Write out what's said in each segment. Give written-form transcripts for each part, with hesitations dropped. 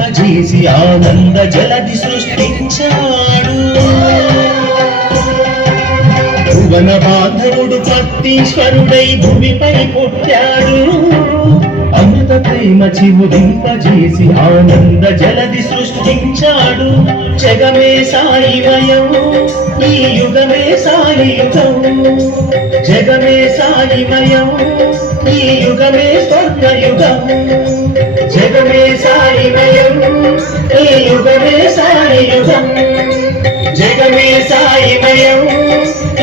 ఉదింపజేసి ఆనంద జలది సృష్టించాడు. భువన బాంధవుడు పత్తీశ్వరుడై భూమిపై పుట్టాడు. అమృత ప్రేమ చిముదింపజేసి ఆనంద జలది సృష్టించాడు. జగమే సాయిమయం, ఈ యుగమే సాయియుగం. జగమే సాయిమయం, ఈ యుగమే స్వర్గయుగం. జగమే సాయిమయం, ఈ యుగమే సాయియుగం. జగమే సాయిమయం,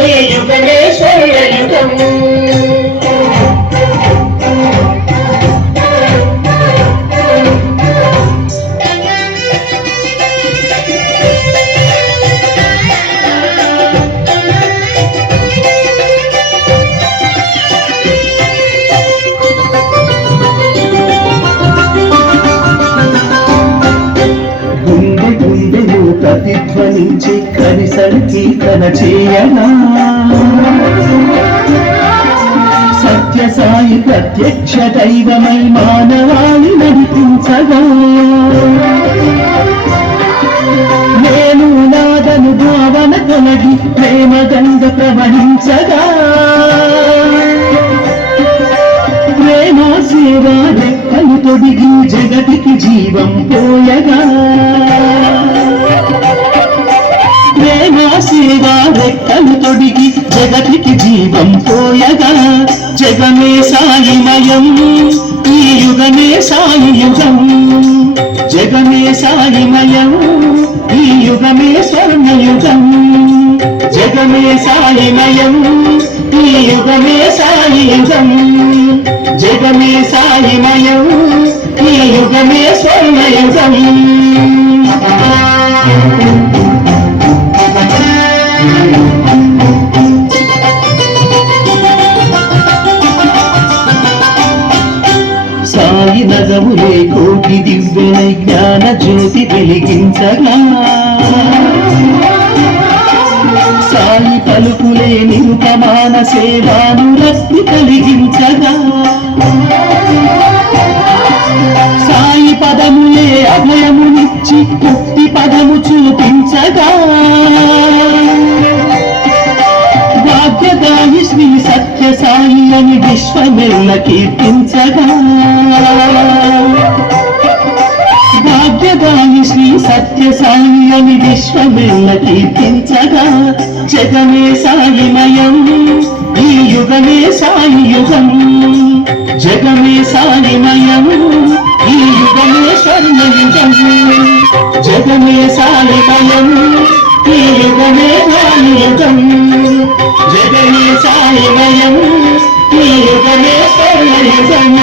ఈ యుగమే స్వర్గయుగం. ప్రతిధ్వనించి కనిసరి కీర్తన చేయనా, సత్య సాయి ప్రత్యక్ష దైవమై మానవాళి నడిపించగా, నేను నాదను భావన తొలగి ప్రేమ గంగ ప్రవహించగా, ప్రేమ సేవ రెక్కలు తొడిగి జగతికి జీవం పోయగా, ప్రేమ సేవ రెక్కలు తొడిగి జగతికి జీవం పోయగా, జగమే సాయిమయం, ఈ యుగమే సాయియుగం. జగమే సాయిమయం, ఈ యుగమే స్వర్ణయుగం. జగమే సాయిమయం, ఈ యుగమే సాయియుగం. జగమే సాయిమయం, ఈ యుగమే స్వర్ణయుగం. సాయి నగములే కోటి దివ్యనై జ్ఞాన జ్యోతి వెలిగించగా, సాయి పలుకులే నిరుపమాన సేవానురక్తి కలిగించగా, సాయి పదములే అభయమునిచ్చి ముక్తి పదము చూపించగా, భాగ్యదాయి శ్రీ సత్య సాయి అని విశ్వమెల్ల కీర్తించగా, భాగ్యదాయి శ్రీ సత్య సాయి అని విశ్వమెల్ల కీర్తించగా, జగమే సాయిమయం, ఈ యుగమే సాయియుగం. జగమే సాయిమయం, ఈ యుగమే స్వర్ణయుగం. జగమే సాయిమయం, ఈ యుగమే సాయియుగం. జగమే సాయిమయం, ఈ యుగమే స్వర్ణయుగం.